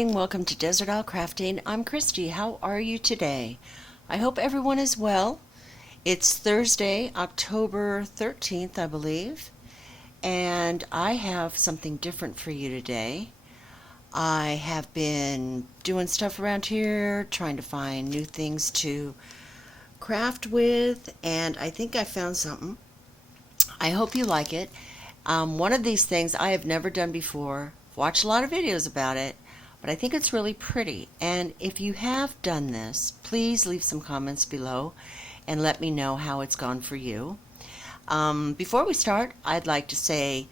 morning. Welcome to Desert Isle Crafting. I'm Christy. How are you today? I hope everyone is well. It's Thursday, October 13th, I believe, and I have something different for you today. I have been doing stuff around here, trying to find new things to craft with, and I think I found something. I hope you like it. One of these things I have never done before. Watched a lot of videos about it, but I think it's really pretty. And if you have done this, please leave some comments below and let me know how it's gone for you. Before we start, I'd like to say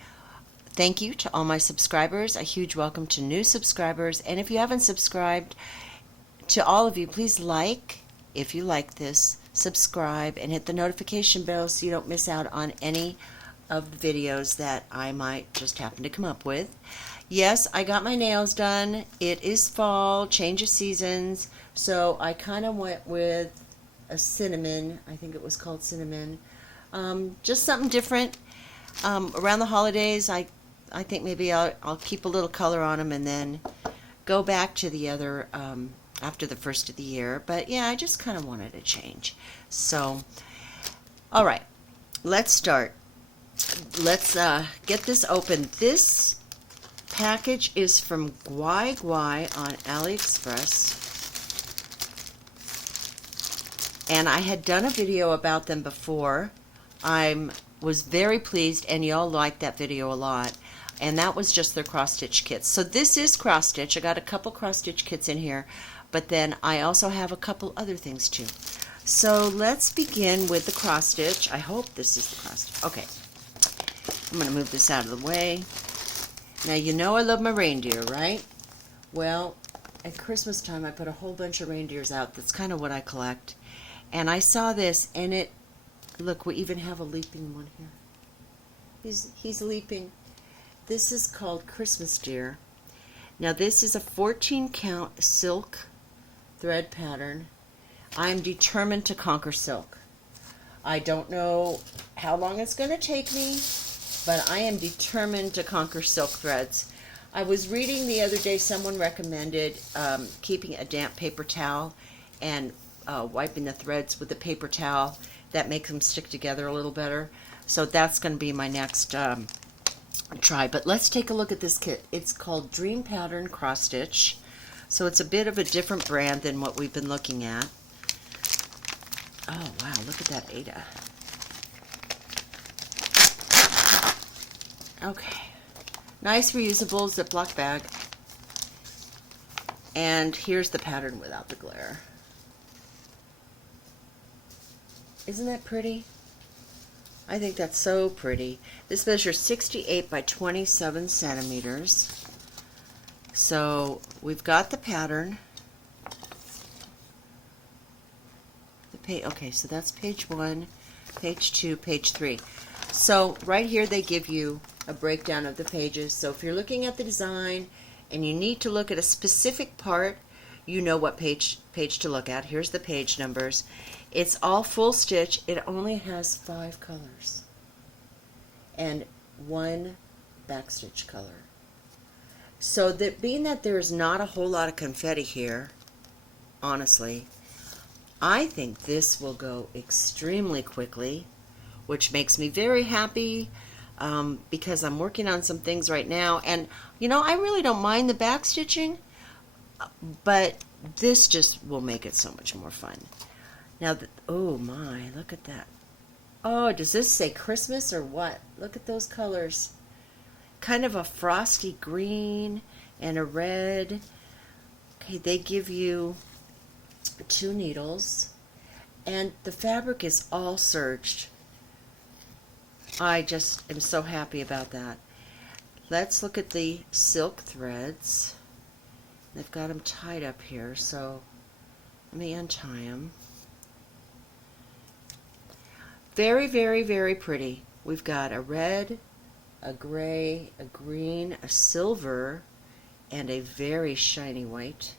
thank you to all my subscribers, a huge welcome to new subscribers, and if you haven't subscribed, to all of you, please like, if you like this, subscribe, and hit the notification bell so you don't miss out on any of the videos that I might just happen to come up with. Yes, I got my nails done. It is fall, change of seasons, so I kind of went with a cinnamon. I think it was called cinnamon. Just something different. Around the holidays, I think maybe I'll keep a little color on them and then go back to the other after the first of the year. But yeah, I just kind of wanted a change. So, all right, let's start. Let's get this open. This package is from Guai Guai on Aliexpress, and I had done a video about them before. I was very pleased, and y'all liked that video a lot, and that was just their cross-stitch kits. So this is cross-stitch. I got a couple cross-stitch kits in here, but then I also have a couple other things too. So let's begin with the cross-stitch. I hope this is the cross-stitch. Okay, I'm going to move this out of the way. Now, you know I love my reindeer, right? Well, at Christmas time, I put a whole bunch of reindeers out. That's kind of what I collect. And I saw this, and it, look, we even have a leaping one here. He's leaping. This is called Christmas Deer. Now, this is a 14 count silk thread pattern. I am determined to conquer silk. I don't know how long it's going to take me, but I am determined to conquer silk threads. I was reading the other day, someone recommended keeping a damp paper towel and wiping the threads with the paper towel. That makes them stick together a little better. So that's going to be my next try. But let's take a look at this kit. It's called Dream Pattern Cross Stitch. So it's a bit of a different brand than what we've been looking at. Oh wow, look at that Ada. Okay, nice reusable Ziploc bag. And here's the pattern without the glare. Isn't that pretty? I think that's so pretty. This measures 68 by 27 centimeters. So we've got the pattern. Okay, so that's page 1, page 2, page 3. So right here they give you a breakdown of the pages. So if you're looking at the design and you need to look at a specific part, you know what page to look at. Here's the page numbers. It's all full stitch. It only has 5 colors and 1 backstitch color. So that being that there's not a whole lot of confetti here, honestly, I think this will go extremely quickly, which makes me very happy because I'm working on some things right now. And, you know, I really don't mind the back stitching, but this just will make it so much more fun. Now, oh my, look at that. Oh, does this say Christmas or what? Look at those colors. Kind of a frosty green and a red. Okay, they give you 2 needles, and the fabric is all serged. I just am so happy about that. Let's look at the silk threads. They've got them tied up here, so let me untie them. Very, very, very pretty. We've got a red, a gray, a green, a silver, and a very shiny white.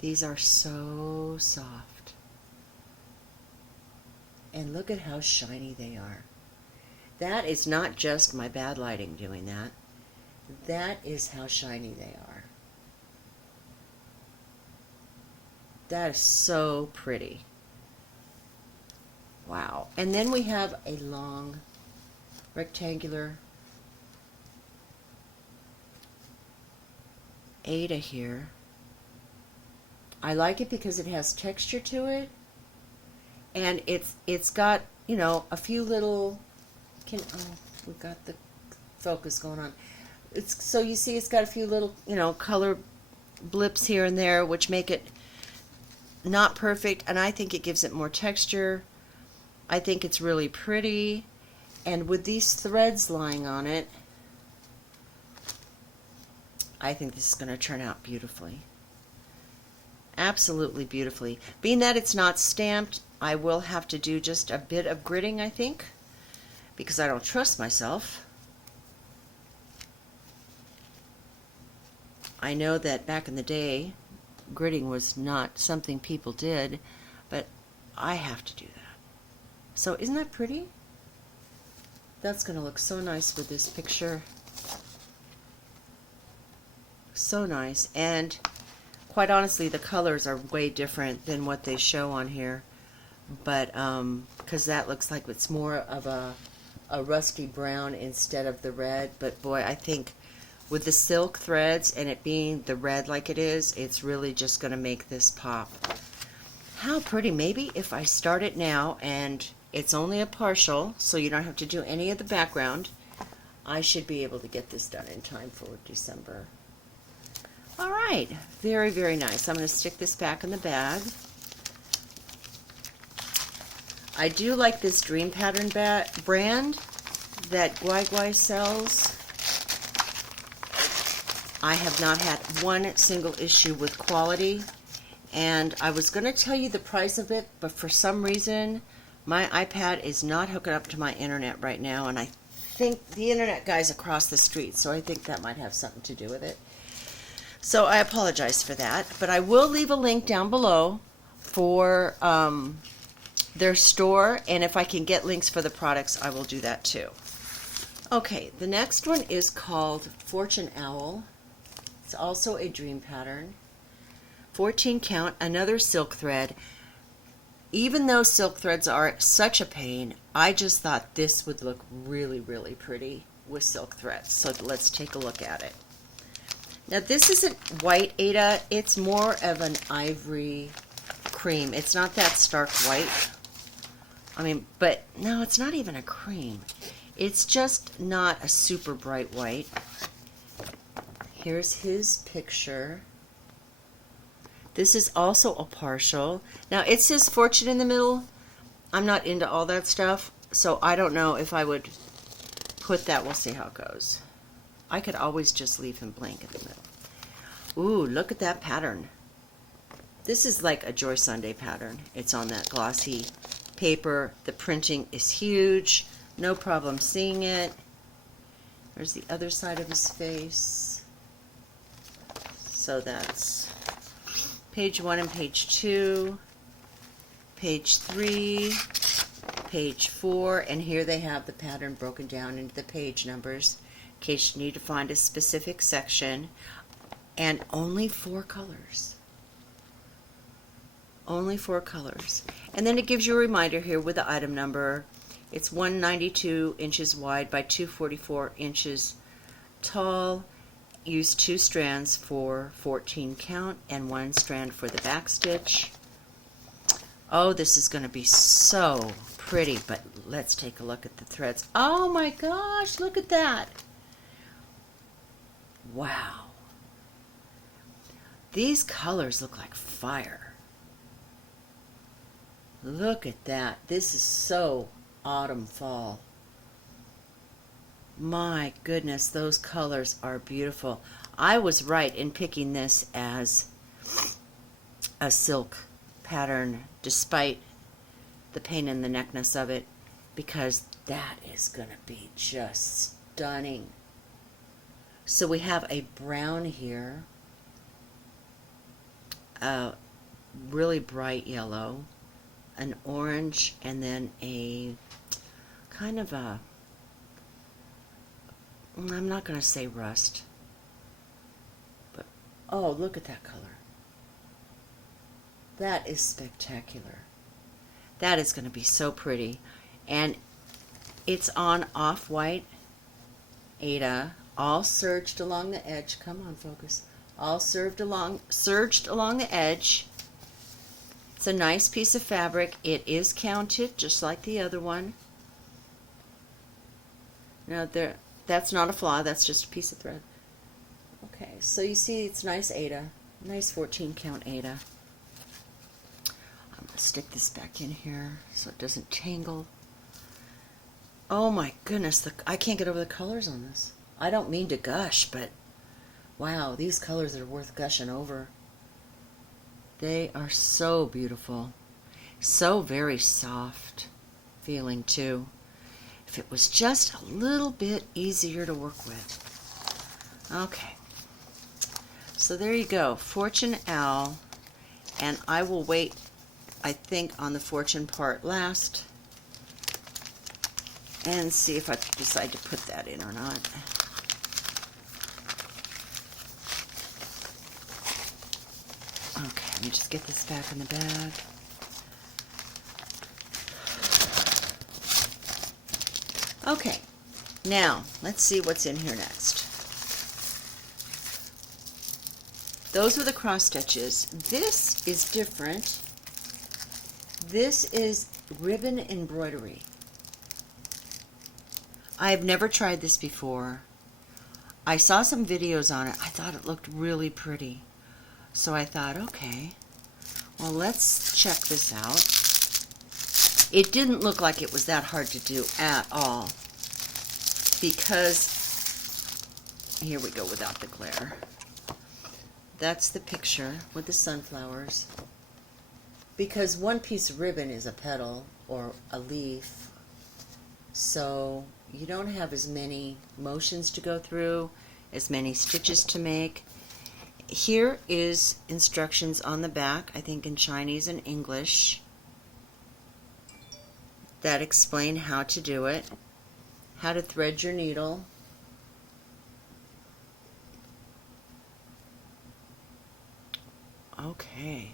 These are so soft. And look at how shiny they are. That is not just my bad lighting doing that. That is how shiny they are. That is so pretty. Wow. And then we have a long rectangular Ada here. I like it because it has texture to it, and it's got, you know, a few little we've got the focus going on. It's so you see it's got a few little, you know, color blips here and there which make it not perfect, and I think it gives it more texture. I think it's really pretty, and with these threads lying on it, I think this is going to turn out beautifully. Absolutely beautifully. Being that it's not stamped, I will have to do just a bit of gritting, I think, because I don't trust myself. I know that back in the day, gritting was not something people did, but I have to do that. So isn't that pretty? That's going to look so nice with this picture. So nice. And quite honestly, the colors are way different than what they show on here. But because that looks like it's more of a rusty brown instead of the red. But boy, I think with the silk threads and it being the red like it is, it's really just going to make this pop. How pretty. Maybe if I start it now, and it's only a partial, so you don't have to do any of the background, I should be able to get this done in time for December. All right, very, very nice. I'm going to stick this back in the bag. I do like this Dream Pattern brand that Guai Guai sells. I have not had one single issue with quality, and I was going to tell you the price of it, but for some reason my iPad is not hooking up to my internet right now, and I think the internet guy's across the street, so I think that might have something to do with it. So I apologize for that, but I will leave a link down below for their store, and if I can get links for the products, I will do that too. Okay, the next one is called Fortune Owl. It's also a dream pattern. 14 count, another silk thread. Even though silk threads are such a pain, I just thought this would look really, really pretty with silk threads. So let's take a look at it. Now this isn't white Ada, it's more of an ivory cream. It's not that stark white. I mean, but no, it's not even a cream. It's just not a super bright white. Here's his picture. This is also a partial. Now it says Fortune in the middle. I'm not into all that stuff, so I don't know if I would put that. We'll see how it goes. I could always just leave him blank in the middle. Ooh, look at that pattern. This is like a Joy Sunday pattern. It's on that glossy paper. The printing is huge. No problem seeing it. There's the other side of his face. So that's page 1 and page 2, page 3, page 4, and here they have the pattern broken down into the page numbers in case you need to find a specific section, and only 4 colors. Only 4 colors. And then it gives you a reminder here with the item number. It's 192 inches wide by 244 inches tall. Use 2 strands for 14 count and 1 strand for the back stitch. Oh, this is going to be so pretty, but let's take a look at the threads. Oh my gosh, look at that. Wow. These colors look like fire. Look at that. This is so autumn fall. My goodness, those colors are beautiful. I was right in picking this as a silk pattern despite the pain in the neckness of it, because that is going to be just stunning. So we have a brown here, a really bright yellow, an orange, and then a kind of a, I'm not going to say rust, but oh, look at that color. that is spectacular. That is going to be so pretty. And it's on off-white Aida, all serged along the edge. Come on, focus. All serged along the edge. It's a nice piece of fabric. It is counted, just like the other one. Now, that's not a flaw. That's just a piece of thread. Okay, so you see it's nice Aida. Nice 14 count Aida. I'm going to stick this back in here so it doesn't tangle. Oh my goodness, I can't get over the colors on this. I don't mean to gush, but wow, these colors are worth gushing over. They are so beautiful. So very soft feeling too. If it was just a little bit easier to work with. Okay. So there you go, Fortune Owl. And I will wait, I think, on the fortune part last. And see if I decide to put that in or not. Okay, let me just get this back in the bag. Okay, now let's see what's in here next. Those are the cross stitches. This is different. This is ribbon embroidery. I've never tried this before. I saw some videos on it. I thought it looked really pretty. So I thought, okay, well, let's check this out. It didn't look like it was that hard to do at all. Because, here we go without the glare. That's the picture with the sunflowers. Because one piece of ribbon is a petal or a leaf. So you don't have as many motions to go through, as many stitches to make. Here is instructions on the back, I think in Chinese and English, that explain how to do it, how to thread your needle. Okay.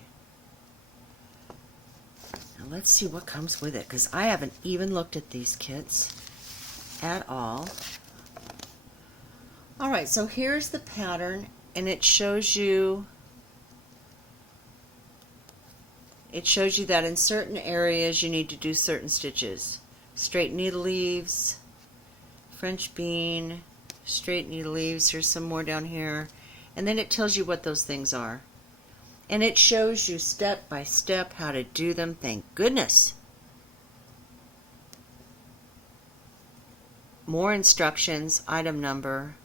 Now let's see what comes with it, because I haven't even looked at these kits at all. Alright, so here's the pattern, and it shows you that in certain areas you need to do certain stitches. Straight needle leaves, French bean, straight needle leaves, here's some more down here, and then it tells you what those things are. And it shows you step by step how to do them, thank goodness. More instructions, item number.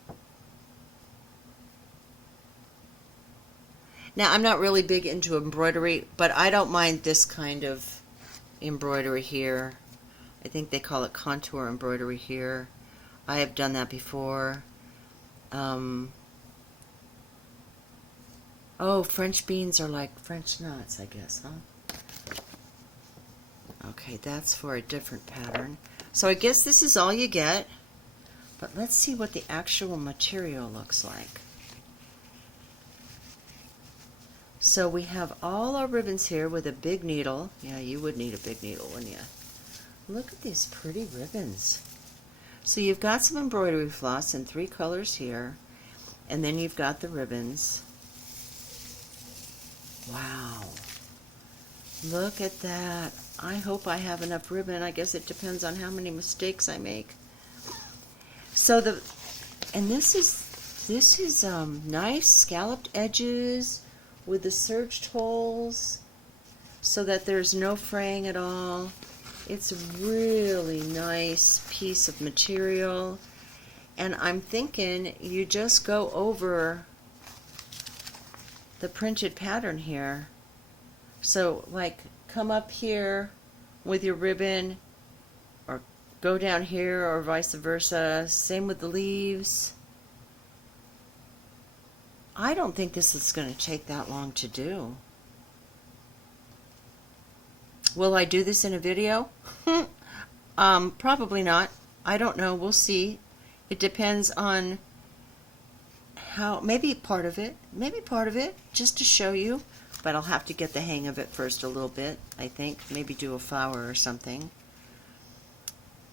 Now, I'm not really big into embroidery, but I don't mind this kind of embroidery here. I think they call it contour embroidery here. I have done that before. Oh, French beans are like French nuts, I guess, huh? Okay, that's for a different pattern. So I guess this is all you get, but let's see what the actual material looks like. So we have all our ribbons here with a big needle. Yeah, you would need a big needle, wouldn't you? Look at these pretty ribbons. So you've got some embroidery floss in 3 colors here, and then you've got the ribbons. Wow. Look at that. I hope I have enough ribbon. I guess it depends on how many mistakes I make. So this is nice scalloped edges with the serged holes so that there's no fraying at all. It's a really nice piece of material, and I'm thinking you just go over the printed pattern here. So like come up here with your ribbon, or go down here, or vice versa. Same with the leaves. I don't think this is going to take that long to do. Will I do this in a video? Probably not. I don't know. We'll see. It depends on how, maybe part of it, just to show you. but I'll have to get the hang of it first a little bit, I think. Maybe do a flower or something.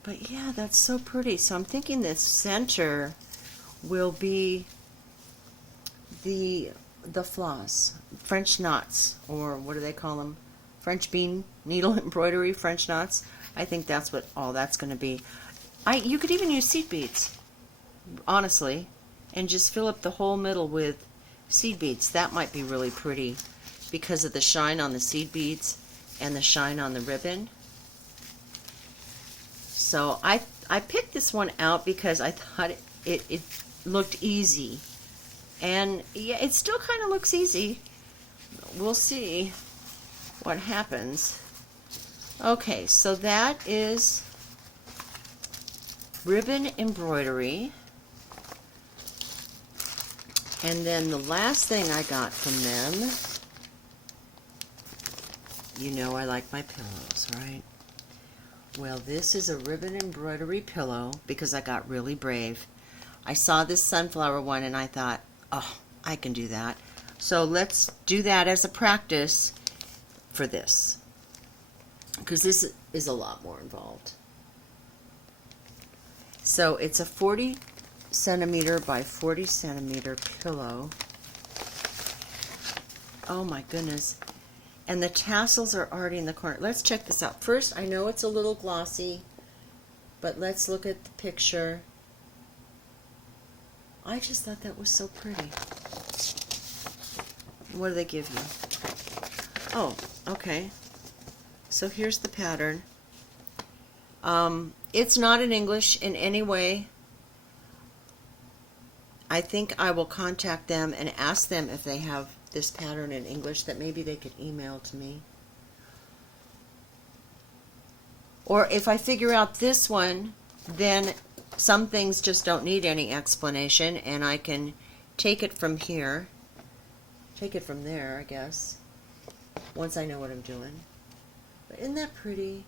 But yeah, that's so pretty. So I'm thinking the center will be the floss, French knots, or what do they call them? French bean needle embroidery, French knots. I think that's what all that's going to be. You could even use seed beads, honestly, and just fill up the whole middle with seed beads. That might be really pretty because of the shine on the seed beads and the shine on the ribbon. So I picked this one out because I thought it looked easy. And yeah, it still kind of looks easy. We'll see what happens. Okay, so that is ribbon embroidery. And then the last thing I got from them, you know I like my pillows, right? Well, this is a ribbon embroidery pillow because I got really brave. I saw this sunflower one and I thought, oh, I can do that. So let's do that as a practice for this, because this is a lot more involved. So it's a 40 centimeter by 40 centimeter pillow. Oh my goodness. And the tassels are already in the corner. Let's check this out. First, I know it's a little glossy, but let's look at the picture. I just thought that was so pretty. What do they give you? Oh, okay. So here's the pattern. It's not in English in any way. I think I will contact them and ask them if they have this pattern in English, that maybe they could email to me. Or if I figure out this one, then some things just don't need any explanation, and I can take it from here, take it from there, I guess, once I know what I'm doing. But isn't that pretty?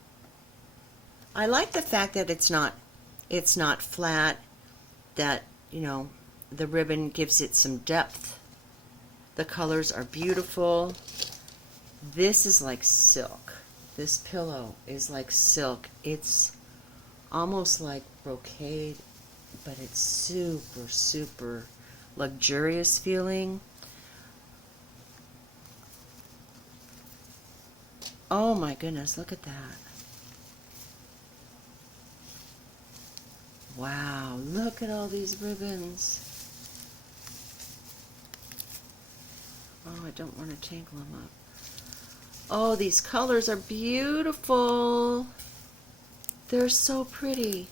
I like the fact that it's not flat, that, you know, the ribbon gives it some depth. The colors are beautiful. This is like silk. This pillow is like silk. It's almost like brocade, but it's super, super luxurious feeling. Oh my goodness, look at that. Wow, look at all these ribbons. Oh, I don't want to tangle them up. Oh, these colors are beautiful. They're so pretty.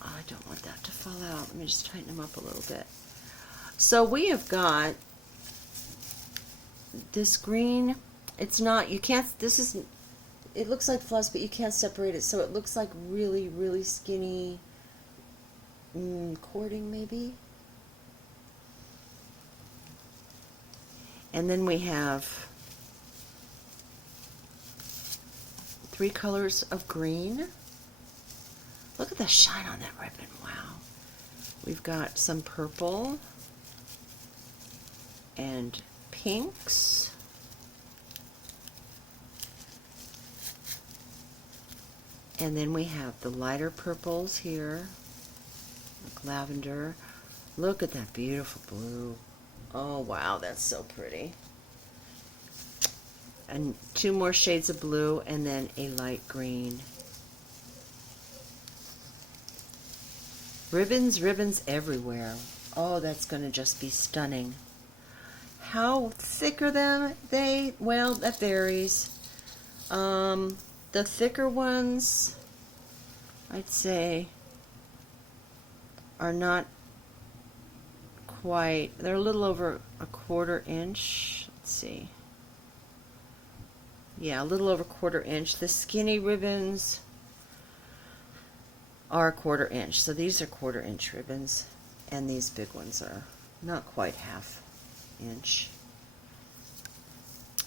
Oh, I don't want that to fall out. Let me just tighten them up a little bit. So we have got this green. It's not, you can't, this is, it looks like floss, but you can't separate it. So it looks like really, really skinny cording maybe. And then we have 3 colors of green. Look at the shine on that ribbon. Wow. We've got some purple and pinks. And then we have the lighter purples here, like lavender. Look at that beautiful blue. Oh wow, that's so pretty. And 2 more shades of blue and then a light green. Ribbons, ribbons everywhere. Oh, that's going to just be stunning. How thick are they? Well, that varies. The thicker ones, I'd say, are not quite, they're a little over a 1/4 inch. Let's see. Yeah, a little over 1/4 inch. The skinny ribbons are 1/4 inch. So these are 1/4 inch ribbons, and these big ones are not quite 1/2 inch.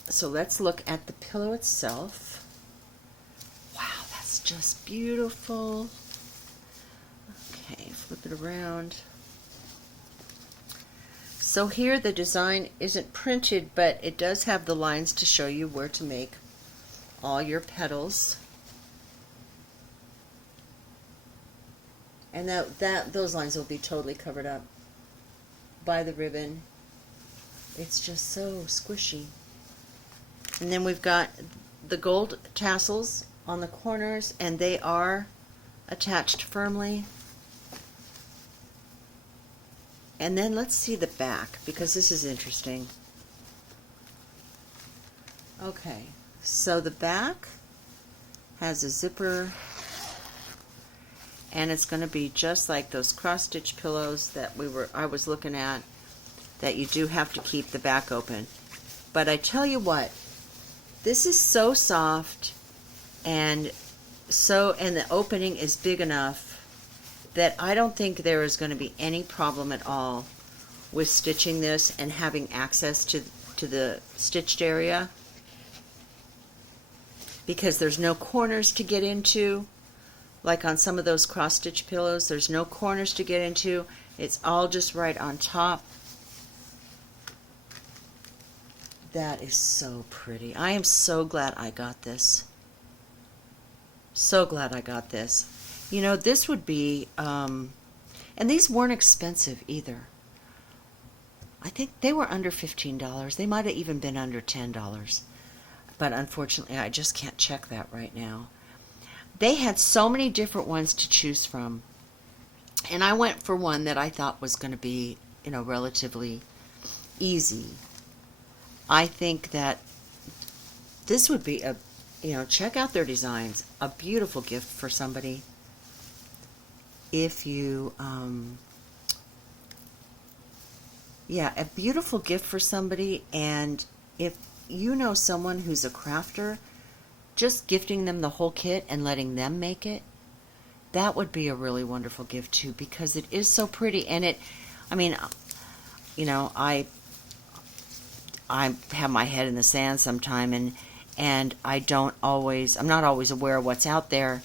So let's look at the pillow itself. Wow, that's just beautiful. Okay, flip it around. So here the design isn't printed, but it does have the lines to show you where to make all your petals. And those lines will be totally covered up by the ribbon. It's just so squishy. And then we've got the gold tassels on the corners, and they are attached firmly. And then let's see the back, because this is interesting. Okay, so the back has a zipper, and it's going to be just like those cross-stitch pillows that I was looking at, that you do have to keep the back open. But I tell you what, this is so soft, and the opening is big enough that I don't think there is going to be any problem at all with stitching this and having access to the stitched area, because there's no corners to get into. Like on some of those cross-stitch pillows, there's no corners to get into. It's all just right on top. That is so pretty. I am so glad I got this. So glad I got this. You know, this would be, and these weren't expensive either. I think they were under $15. They might have even been under $10. But unfortunately, I just can't check that right now. They had so many different ones to choose from. And I went for one that I thought was going to be, you know, relatively easy. I think that this would be check out their designs. A beautiful gift for somebody. If you, a beautiful gift for somebody. And if you know someone who's a crafter, just gifting them the whole kit and letting them make it, that would be a really wonderful gift too, because it is so pretty. And I have my head in the sand sometime, and I'm not always aware of what's out there.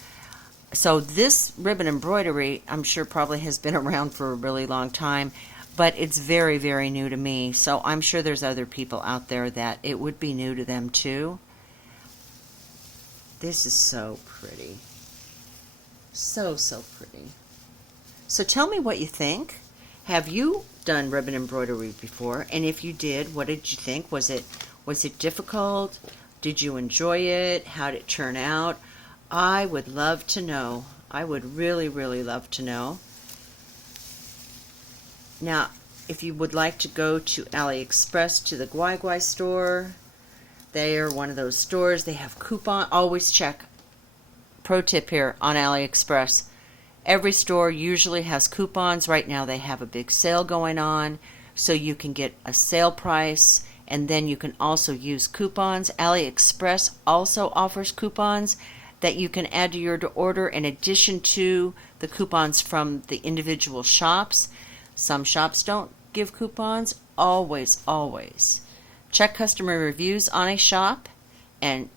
So this ribbon embroidery, I'm sure probably has been around for a really long time, but it's very, very new to me. So I'm sure there's other people out there that it would be new to them too. This is so pretty. So, so pretty. So tell me what you think. Have you done ribbon embroidery before? And if you did, what did you think? Was it difficult? Did you enjoy it? How did it turn out? I would love to know. I would really, really love to know. Now, if you would like to go to Aliexpress, to the Guai Guai store, they are one of those stores. They have coupon. Always check. Pro tip here on Aliexpress. Every store usually has coupons. Right now they have a big sale going on, so you can get a sale price, and then you can also use coupons. Aliexpress also offers coupons that you can add to your order in addition to the coupons from the individual shops. Some shops don't give coupons. Always, always check customer reviews on a shop and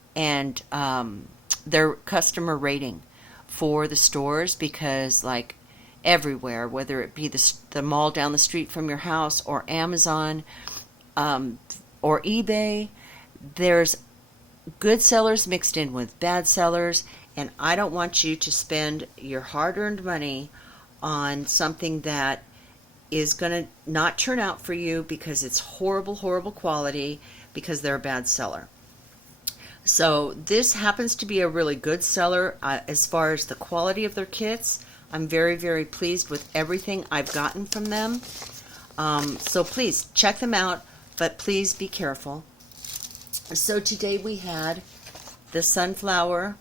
their customer rating for the stores, because like everywhere, whether it be the mall down the street from your house or Amazon or eBay, there's good sellers mixed in with bad sellers, and I don't want you to spend your hard-earned money on something that is going to not turn out for you because it's horrible, horrible quality, because they're a bad seller. So this happens to be a really good seller as far as the quality of their kits. I'm very, very pleased with everything I've gotten from them. So please check them out, but please be careful. So today we had the sunflower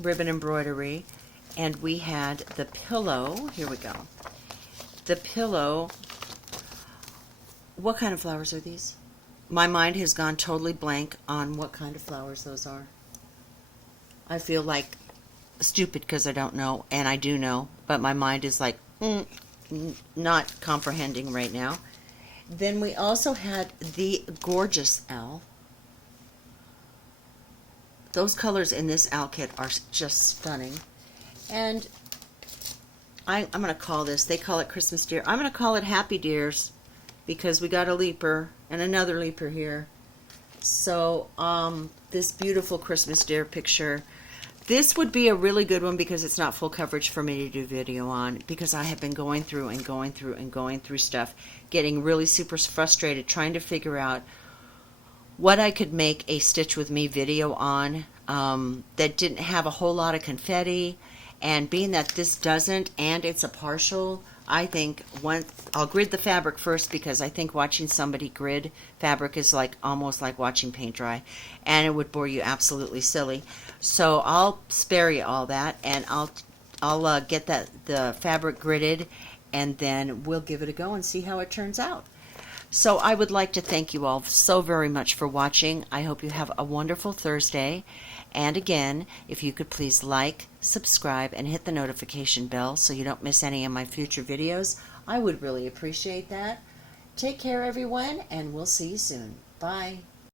ribbon embroidery, and we had the pillow. Here we go. The pillow. What kind of flowers are these? My mind has gone totally blank on what kind of flowers those are. I feel like stupid because I don't know, and I do know, but my mind is like not comprehending right now. Then we also had the gorgeous owl. Those colors in this owl kit are just stunning. And I'm going to call this, they call it Christmas deer. I'm going to call it Happy Deers because we got a leaper and another leaper here. So this beautiful Christmas deer picture. This would be a really good one because it's not full coverage for me to do video on, because I have been going through and going through and going through stuff, getting really super frustrated trying to figure out what I could make a Stitch With Me video on that didn't have a whole lot of confetti. And being that this doesn't, and it's a partial, I think I'll grid the fabric first, because I think watching somebody grid fabric is like almost like watching paint dry, and it would bore you absolutely silly. So I'll spare you all that, and I'll get the fabric gridded, and then we'll give it a go and see how it turns out. So I would like to thank you all so very much for watching. I hope you have a wonderful Thursday. And again, if you could please like, subscribe, and hit the notification bell so you don't miss any of my future videos, I would really appreciate that. Take care, everyone, and we'll see you soon. Bye.